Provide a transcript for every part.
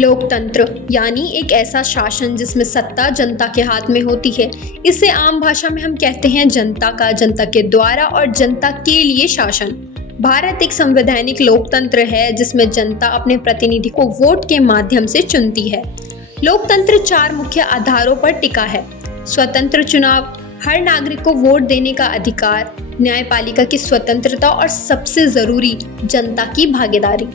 लोकतंत्र यानी एक ऐसा शासन जिसमें सत्ता जनता के हाथ में होती है। इसे आम भाषा में हम कहते हैं जनता का, जनता के द्वारा और जनता के लिए शासन। भारत एक संवैधानिक लोकतंत्र है जिसमें जनता अपने प्रतिनिधि को वोट के माध्यम से चुनती है। लोकतंत्र 4 मुख्य आधारों पर टिका है। स्वतंत्र चुनाव, हर नागरिक को वोट देने का अधिकार, न्यायपालिका की स्वतंत्रता और सबसे जरूरी जनता की भागीदारी।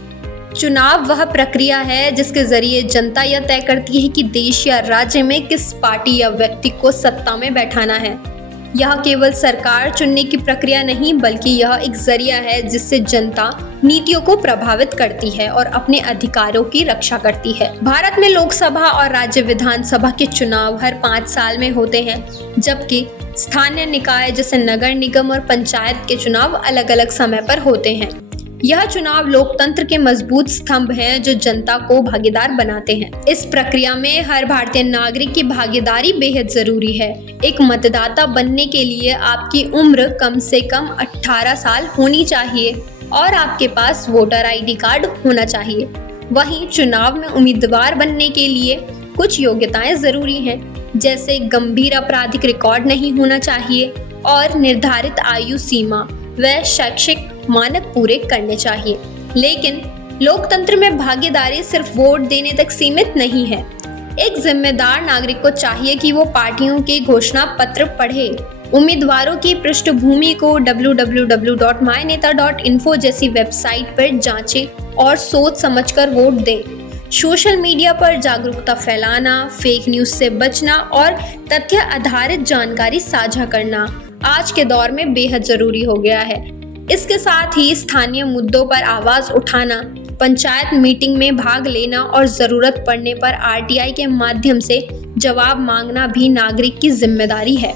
चुनाव वह प्रक्रिया है जिसके जरिए जनता यह तय करती है कि देश या राज्य में किस पार्टी या व्यक्ति को सत्ता में बैठाना है। यह केवल सरकार चुनने की प्रक्रिया नहीं बल्कि यह एक जरिया है जिससे जनता नीतियों को प्रभावित करती है और अपने अधिकारों की रक्षा करती है। भारत में लोकसभा और राज्य विधानसभा के चुनाव हर 5 साल में होते हैं, जबकि स्थानीय निकाय जैसे नगर निगम और पंचायत के चुनाव अलग अलग समय पर होते हैं। यह चुनाव लोकतंत्र के मजबूत स्तंभ हैं जो जनता को भागीदार बनाते हैं। इस प्रक्रिया में हर भारतीय नागरिक की भागीदारी बेहद जरूरी है। एक मतदाता बनने के लिए आपकी उम्र कम से कम 18 साल होनी चाहिए और आपके पास वोटर ID कार्ड होना चाहिए। वहीं चुनाव में उम्मीदवार बनने के लिए कुछ योग्यताएं जरूरी हैं, जैसे गंभीर आपराधिक रिकॉर्ड नहीं होना चाहिए और निर्धारित आयु सीमा व शैक्षिक मानक पूरे करने चाहिए। लेकिन लोकतंत्र में भागीदारी सिर्फ वोट देने तक सीमित नहीं है। एक जिम्मेदार नागरिक को चाहिए कि वो पार्टियों के घोषणा पत्र पढ़े, उम्मीदवारों की पृष्ठभूमि को www.myneta.info जैसी वेबसाइट पर जांचे और सोच समझकर वोट दें। सोशल मीडिया पर जागरूकता फैलाना, फेक न्यूज से बचना और तथ्य आधारित जानकारी साझा करना आज के दौर में बेहद जरूरी हो गया है। इसके साथ ही स्थानीय मुद्दों पर आवाज उठाना, पंचायत मीटिंग में भाग लेना और जरूरत पड़ने पर RTI के माध्यम से जवाब मांगना भी नागरिक की जिम्मेदारी है।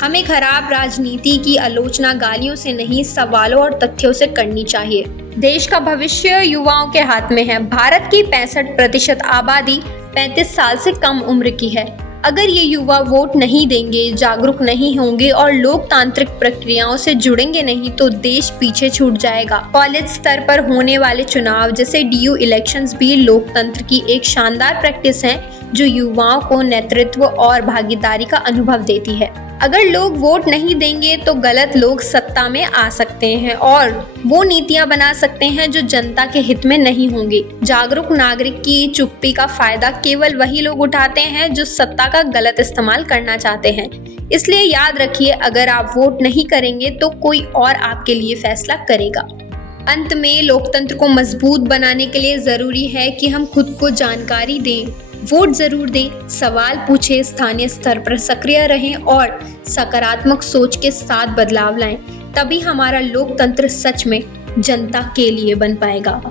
हमें खराब राजनीति की आलोचना गालियों से नहीं, सवालों और तथ्यों से करनी चाहिए। देश का भविष्य युवाओं के हाथ में है। भारत की 65% आबादी 35 साल से कम उम्र की है। अगर ये युवा वोट नहीं देंगे, जागरूक नहीं होंगे और लोकतांत्रिक प्रक्रियाओं से जुड़ेंगे नहीं तो देश पीछे छूट जाएगा। कॉलेज स्तर पर होने वाले चुनाव जैसे DU इलेक्शंस भी लोकतंत्र की एक शानदार प्रैक्टिस है जो युवाओं को नेतृत्व और भागीदारी का अनुभव देती है। अगर लोग वोट नहीं देंगे तो गलत लोग सत्ता में आ सकते हैं और वो नीतियां बना सकते हैं जो जनता के हित में नहीं होंगी। जागरूक नागरिक की चुप्पी का फायदा केवल वही लोग उठाते हैं जो सत्ता का गलत इस्तेमाल करना चाहते हैं। इसलिए याद रखिए, अगर आप वोट नहीं करेंगे तो कोई और आपके लिए फैसला करेगा। अंत में लोकतंत्र को मजबूत बनाने के लिए जरूरी है कि हम खुद को जानकारी दें, वोट जरूर दें, सवाल पूछें, स्थानीय स्तर पर सक्रिय रहें और सकारात्मक सोच के साथ बदलाव लाएं। तभी हमारा लोकतंत्र सच में जनता के लिए बन पाएगा।